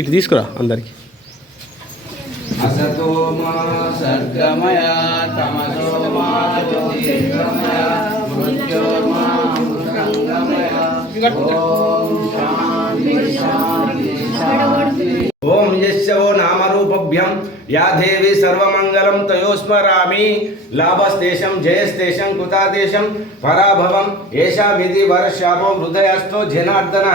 ఇటు తీసుకురా అందరికి. అసతో మా సర్గమయ తమసో మా జ్యోతిర్గమయ మృత్యోర్మా మృతంగమయ ఓం శాంతి శాంతి శాంతి. నామరూపభ్యం యా దేవి సర్వమంగళం తయోస్మరామి. లాభస్తేషం జయస్తేషం కుతాదేశం పరాభవం. ఏషా విధి వరశాపో హృదయస్థో జనార్దన.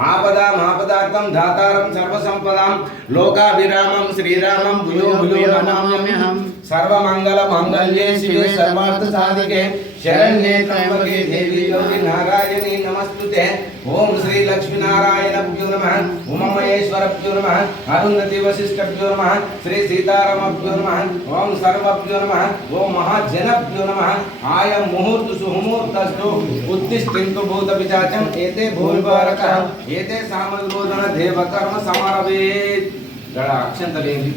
ఆపదామాపదార్థం దాతారం సర్వసంపదాం. లోకాభిరామం శ్రీరామం భూయో భూయో నమామ్యహం. సర్వమంగళ మంగళ్యే శివే సర్వార్థ సాధికే. ಶರಣ್ಯೇ ತ್ರಂಬಕೆ ದೇವಿ ಯೋಗಿ ನಾರಾಯಣಿ ನಮಸ್ತುತೆ ಓಂ ಶ್ರೀ ಲಕ್ಷ್ಮೀನಾರಾಯಣ ಭ್ಯೋ ನಮಃ ಉಮಮಹೇಶ್ವರ ಭ್ಯೋ ನಮಃ ಅರುಂಧತಿ ವಸಿಷ್ಠ ಭ್ಯೋ ನಮಃ ಶ್ರೀ ಸೀತಾರಾಮ ಭ್ಯೋ ನಮಃ ಓಂ ಸರ್ವ ಭ್ಯೋ ನಮಃ ಓಂ ಮಹಾಜನ ಭ್ಯೋ ನಮಃ ಆಯ ಮುಹೂರ್ತ ಸುಮೂರ್ತಸ್ತು ಉತ್ತಿಷ್ಠಿಂತು ಭೂತ ಪಿಚಾಚಂ ಏತೆ ಭೂವಿಭಾರಕ ಏತೆ ಸಾಮಗೋದನ ದೇವ ಕರ್ಮ ಸಮಾರವೇತ್ ಗಡ ಅಕ್ಷಂತಲೇಲಿ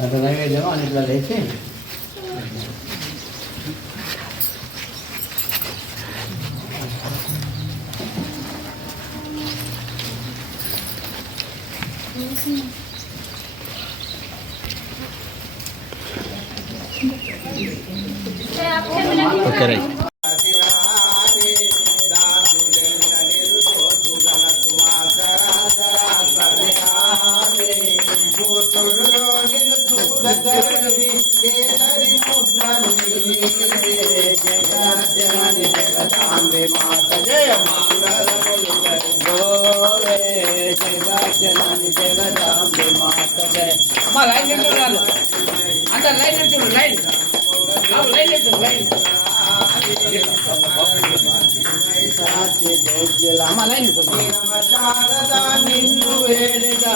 ಅದನ್ನ ಜಮ ಅನಿಲ್ಲ ಲೈತೆ ఓకే రైట్. అమ్మా లైన్ నిల్చోండి అంత లైన్ నిల్చోండి లైన్ లైన్ నిల్చోండి లైన్ అమ్మా లైన్ నిన్ను నిజ.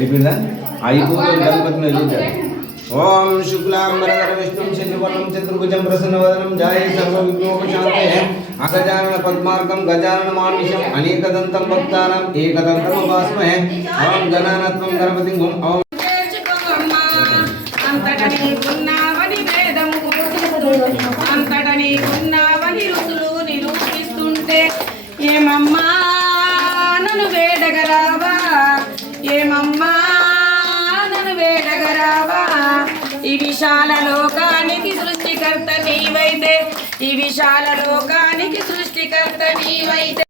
అయిపోయిందా? అయిపోతుంది గణపతిని వెళ్ళిందా. ఓం శుక్లాంబరధర విష్ణుం శశివర్ణం చతుర్భుజం ప్రసన్నవదనం జాయే సర్వ విఘ్నోపశాంతే. అగజానన పద్మార్గం గజానన మానుషం అనేకదంతం భక్తానాం ఏకదంతం ఉపాస్మహే ఓం గణానత్వం గణపతిం ఓం నేర్చుకోమ్మా. అంతట నీకున్నావని వేదము. అంతట నీకున్నావని ఈ విశాల లోకానికి సృష్టికర్త నీవైతే. ఈ విశాల లోకానికి సృష్టికర్త నీవైతే.